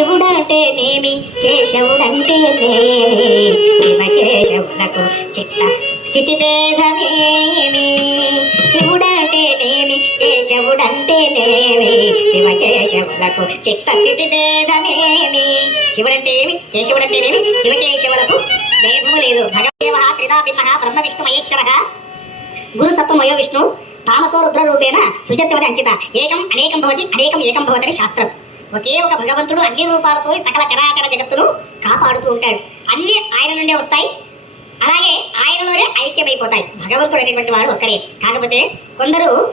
శివుడంటేనేమి కేశవుడంటేనేమి శివ కేశవులకు చిత్త స్థితి భేదమేమి శివుడంటేనేమి కేశవుడంటేనేమి శివ కేశవులకు చిత్త స్థితి భేదమేమి శివుడంటేమి కేశవుడంటేనేమి శివ కేశవులకు భేదము లేదు. భగవదేవ త్రిదా బ్రహ్మ విష్ణు మహేశ్వర. గురు సత్వమయో విష్ణు తామసో రుద్ర రూపేణ సుజత్వది అంచిత. ఏకం అనేకం భవతి అనేకం ఏకం భవతని శాస్త్రం. ఒకే ఒక భగవంతుడు అన్ని రూపాలతో సకల చరాచర జగత్తును కాపాడుతూ ఉంటాడు. అన్ని ఆయన నుండే వస్తాయి. అలాగే ఆయనలోనే ఐక్యమైపోతాయి. భగవంతుడు అనేటువంటి వాడు ఒక్కడే. కాకపోతే కొందరు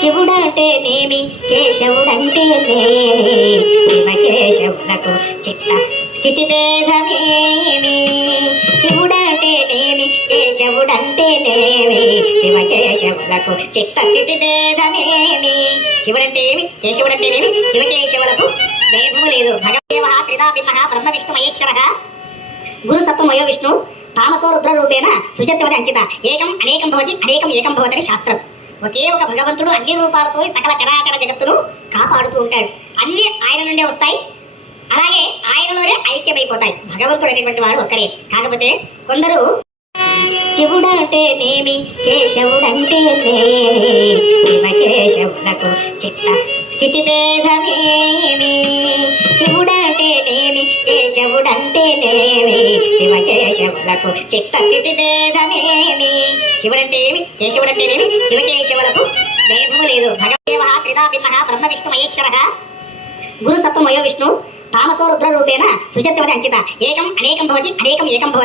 శివుడంటేనేమి కేశవుడంటేనేమి శివకేశవులకు చిత్త స్థితి భేదమేమి శివుడంటేనేమి కేశవుడంటేనేమి శివకేశవులకు చిత్త స్థితి భేదమేమి శివుడంటేమి కేశవుడంటేనేమి శివ కేశవులకు భేదము లేదు. భగవదేవ త్రిదా భిన్న బ్రహ్మ విష్ణు మహేశ్వర గురు సత్వమయో విష్ణు తామసో రుద్ర రూపేణ సుజత్వది అంచిత ఏకం అనేకం భవతి అనేకం ఏకం భవతి శాస్త్రం. ఒకే ఒక భగవంతుడు అన్ని రూపాలతో సకల చరాచర జగత్తును కాపాడుతూ ఉంటాడు. అన్ని ఆయన నుండే వస్తాయి. ఐక్యమైపోతాయి. భగవంతుడు అనేటువంటి వాడు ఒక్కడే. కాకపోతే కొందరు శివుడంటేనేమి కేశవుడంటేనేమి శివకేశవులకు చిత్త స్థితి భేదమేమి శివుడంటేనేమి కేశవుడంటేనేమి శివకేశవులకు చిత్త స్థితి భేదమేమి శివుడంటే ఏమి? కేశవుడంటేనేమి శివకేశవులకు భేదము లేదు. భగవదేవ త్రిదా బ్రహ్మ విష్ణు మహేశ్వర గురు సత్వమయో విష్ణు తామసో రుద్ర రూపేణ సుజత్వది అంచిత. ఏకం అనేకం భవతి అనేకం ఏకం భవతి.